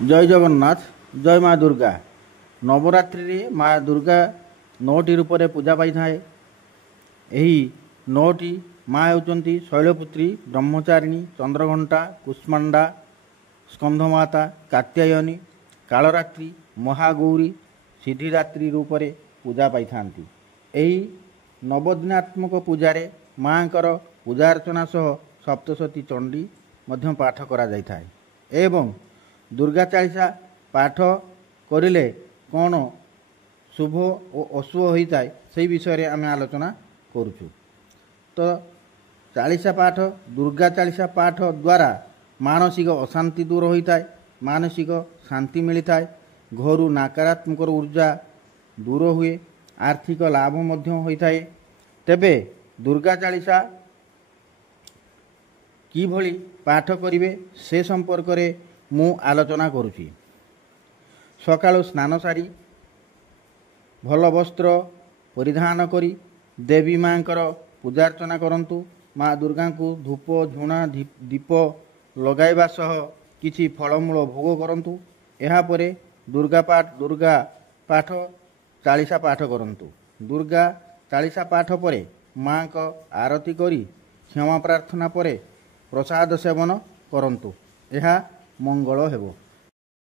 जय जगन्नाथ जय माँ दुर्गा नवरात्रि माँ दुर्गा 9टी रूप से पूजा पाई थाए। यही 9टी माँ होती शैलपुत्री ब्रह्मचारिणी चंद्रघंटा कुष्मांडा स्कंधमाता कात्यायनी कालरात्रि महागौरी सिद्धिदात्री रूप से पूजा पाई था। यही नवदिनात्मक पूजारे माँकर पूजा अर्चना सह सप्तशती चंडी मध्य पाठ करा जाय थाए। एवं दुर्गा चालीसा पाठ करिले कौन शुभ और अशुभ होता है से विषय आम आलोचना करुचु। तो चालीसा पाठ दुर्गा चालीसा पाठ द्वारा मानसिक अशांति दूर होता है, मानसिक शांति मिलता है, घर नकारात्मक ऊर्जा दूर हुए, आर्थिक लाभ मध्य होता है। तेबे दुर्गा चालीसा किभली पाठ करिवे से संपर्क रे मु आलोचना करुची। सकाळु स्नान सारी भल वस्त्र परिधान करी देवी माँकर पूजार्चना करंतु। माँ दुर्गा को धूप झुणा दीप लगाइबा सह किछि फलमूल भोग करंतु। एहा परे दुर्गा पाठ चालीसा पाठ करंतु। दुर्गा चालीसा पाठ परे माँ को आरती करी क्षमा प्रार्थना परे प्रसाद सेवन करंतु। एहा मंगल हेबो।